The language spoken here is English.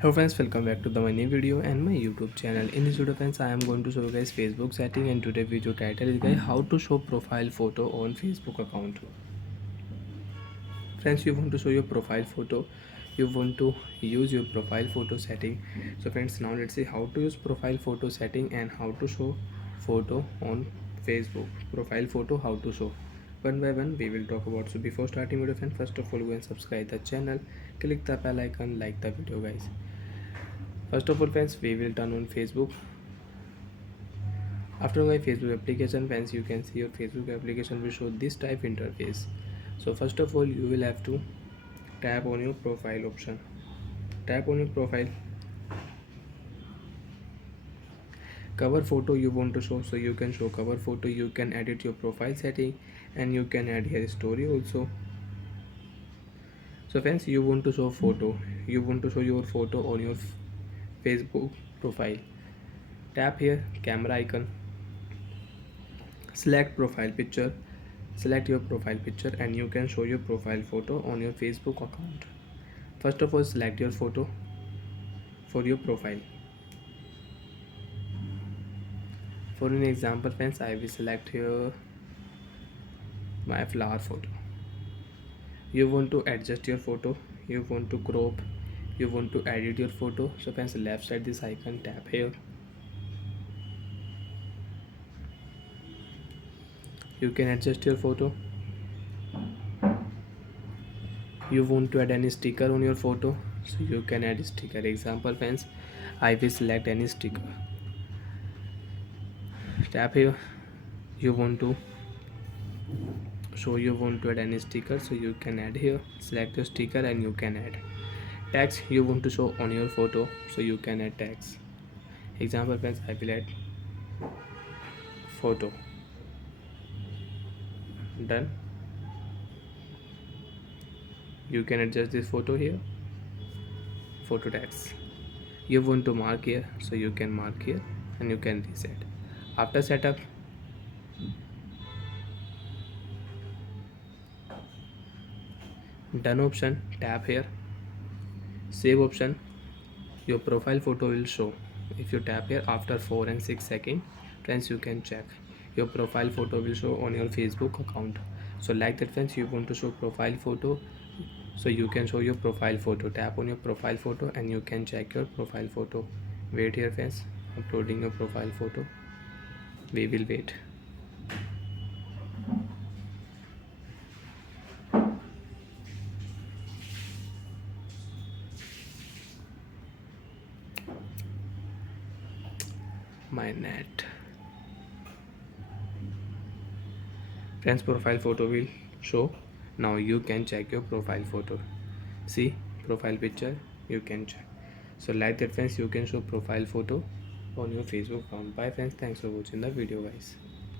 Hello friends, welcome back to my new video and my YouTube channel. In this video friends, I am going to show you guys Facebook setting, and today video title is guys how to show profile photo on Facebook account. Friends, you want to show your profile photo, you want to use your profile photo setting. So friends, now let's see how to use profile photo setting and how to show photo on Facebook. Profile photo, how to show. One by one we will talk about. So before starting video friends, first of all go and subscribe the channel, click the bell icon, like the video guys. First of all friends, we will turn on Facebook. After my Facebook application friends, you can see your Facebook application will show this type interface. So first of all you will have to tap on your profile option. Tap on your profile. Cover photo you want to show, so you can show cover photo. You can edit your profile setting and you can add here story also. So friends, you want to show photo, you want to show your photo on your Facebook profile. Tap here camera icon, select profile picture, select your profile picture and you can show your profile photo on your Facebook account. First of all select your photo for your profile. For an example friends, I will select here my flower photo. You want to adjust your photo, you want to crop, you want to edit your photo. So friends, left side this icon, tap here. You can adjust your photo. You want to add any sticker on your photo, so you can add sticker. Example friends, I will select any sticker. Tap here. You want to add any sticker, so you can add here. Select your sticker and you can add tags. You want to show on your photo, so you can add tags. Example friends, I will add photo. Done. You can adjust this photo here. Photo tags. You want to mark here, so you can mark here and you can reset. After setup, done option, tap here. Save option, your profile photo will show. If you tap here after 4 and 6 seconds friends, you can check your profile photo will show on your Facebook account. So like that friends, you want to show profile photo, so you can show your profile photo. Tap on your profile photo and you can check your profile photo. Wait here friends, uploading your profile photo. We will wait. My net friends, profile photo will show. Now you can check your profile photo. See profile picture, you can check. So like that friends, you can show profile photo on your Facebook account. Bye friends, thanks for watching the video guys.